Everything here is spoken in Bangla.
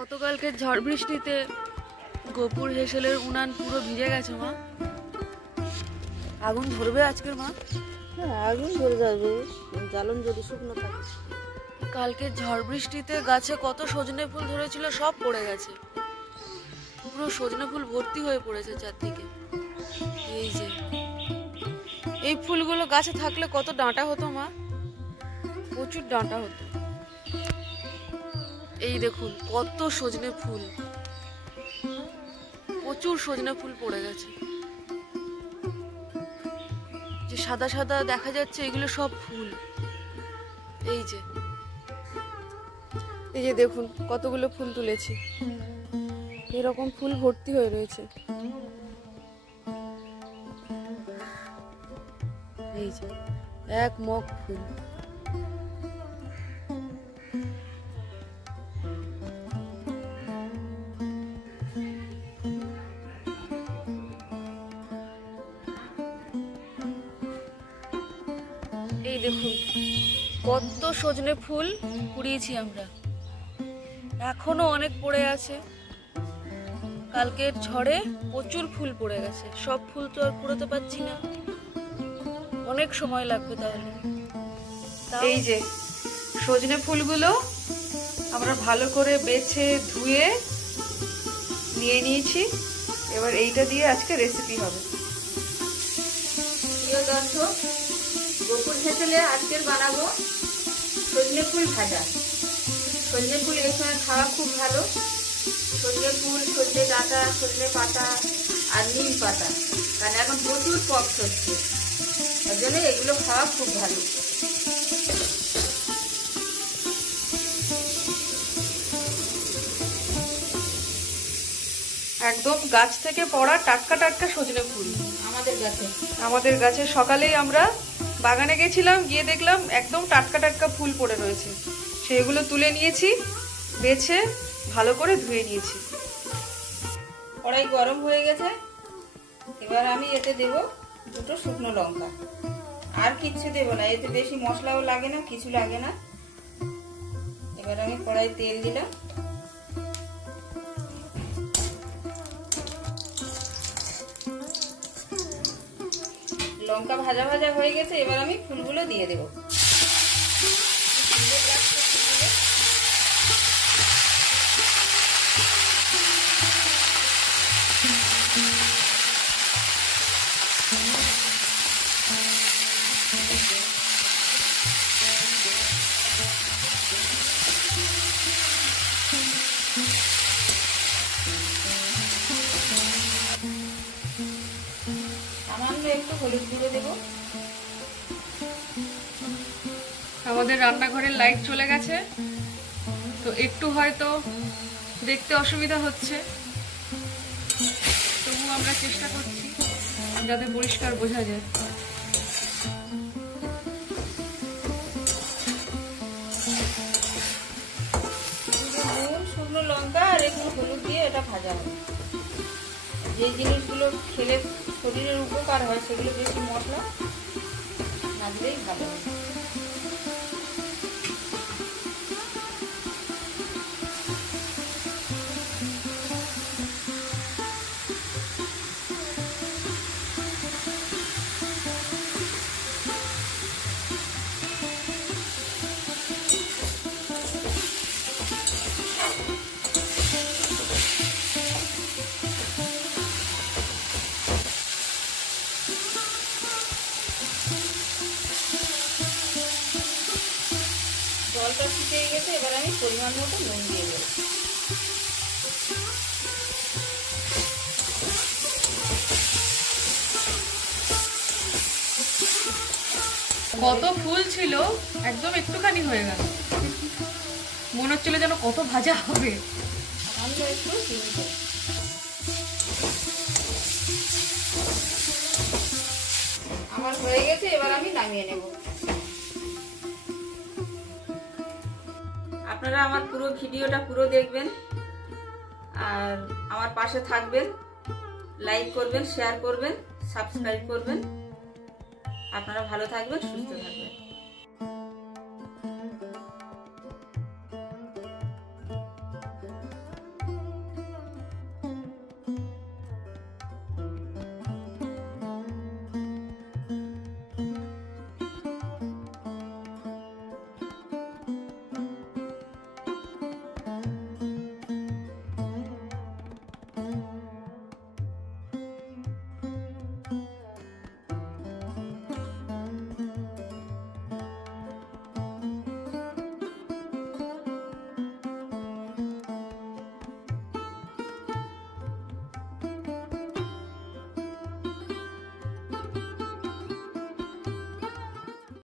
গতকালকে ঝড় বৃষ্টিতে গোপুর হেসেলের উনান পুরো ভিজে গেছে মা। আগুন ধরবে আজকের মা? হ্যাঁ, আগুন ধরে যাবে জ্বালন যদি শুকনো থাকে। কালকে ঝড় বৃষ্টিতে গাছে কত সজনে ফুল ধরেছিল সব পড়ে গেছে, পুরো সজনে ফুল ভর্তি হয়ে পড়েছে চারদিকে। এই যে এই ফুলগুলো গাছে থাকলে কত ডাঁটা হতো মা, প্রচুর ডাঁটা হতো। এই দেখুন কত সজনে ফুল, প্রচুর সজনে ফুল পড়ে গেছে। যে সাদা সাদা দেখা যাচ্ছে এগুলো সব ফুল। এই যে দেখুন কতগুলো ফুল তুলেছি, এরকম ফুল ভর্তি হয়ে রয়েছে। এই যে এক মগ ফুল। এই দেখুন কত সজনে ফুল কুড়িয়েছি আমরা, এখনো অনেক পড়ে আছে। কালকের ঝড়ে প্রচুর ফুল পড়ে গেছে, সব ফুল তো আর কুড়োতে পারছি না, অনেক সময় লাগবে। তাহলে এই যে সজনে ফুলগুলো আমরা ভালো করে বেছে ধুয়ে নিয়ে নিয়েছি, এবার এইটা দিয়ে আজকে রেসিপি হবে। প্রিয় দর্শক, গোপুর হেসেলে আজকের বানাবো সজনে ফুল ভাজা। সজনে ফুল এই সময় খাওয়া খুব ভালো। সজনে ফুল, সজনে ডাঁটা, সজনে পাতা আর নিম পাতা, কারণ এখন প্রচুর পক্স হচ্ছে, তার জন্য এগুলো খাওয়া খুব ভালো। একদম গাছ থেকে পড়া টাটকা টাটকা সজনে ফুল আমাদের গাছে। সকালেই আমরা বাগানে গেছিলাম, গিয়ে দেখলাম একদম টাটকা টাটকা ফুল পড়ে রয়েছে, সেগুলো তুলে নিয়েছি, বেছে ভালো করে ধুয়ে নিয়েছি। কড়াই গরম হয়ে গেছে, এবার আমি এতে দেব দুটো শুকনো লঙ্কা, আর কিচ্ছু দেব না, এতে বেশি মশলাও লাগে না, কিছু লাগে না। এবার আমি কড়াই তেল দিলাম, লঙ্কা ভাজা ভাজা হয়ে গেছে, এবার আমি ফুলগুলো দিয়ে দেব। সামান্য একটু হলুদ গুঁড়ো দেব। আমাদের রান্নাঘরের লাইট চলে গেছে, তো একটু হয়তো দেখতে অসুবিধা হচ্ছে, তবু আমরা চেষ্টা করছি যাতে পরিষ্কার বোঝা যায়। নুন, শুকনো লঙ্কা আর একটু হলুদ দিয়ে এটা ভাজা হবে। যে জিনিসগুলো খেলে শরীরের উপকার হয় সেগুলো বেশি মশলা না দিলেই ভালো হয়। জলটা শুকিয়ে গেছে, এবার আমি পরিমাণ মতো নুন দিয়ে দেব। কত ফুল ছিল, একদম একটুখানি হয়ে গেল, মনে হচ্ছিল যেন কত ভাজা হবে। একটু চিনি দেব। আমার হয়ে গেছে, এবার আমি নামিয়ে নেব। আপনারা আমার পুরো ভিডিওটা পুরো দেখবেন আর আমার পাশে থাকবেন, লাইক করবেন, শেয়ার করবেন, সাবস্ক্রাইব করবেন। আপনারা ভালো থাকবেন, সুস্থ থাকবেন।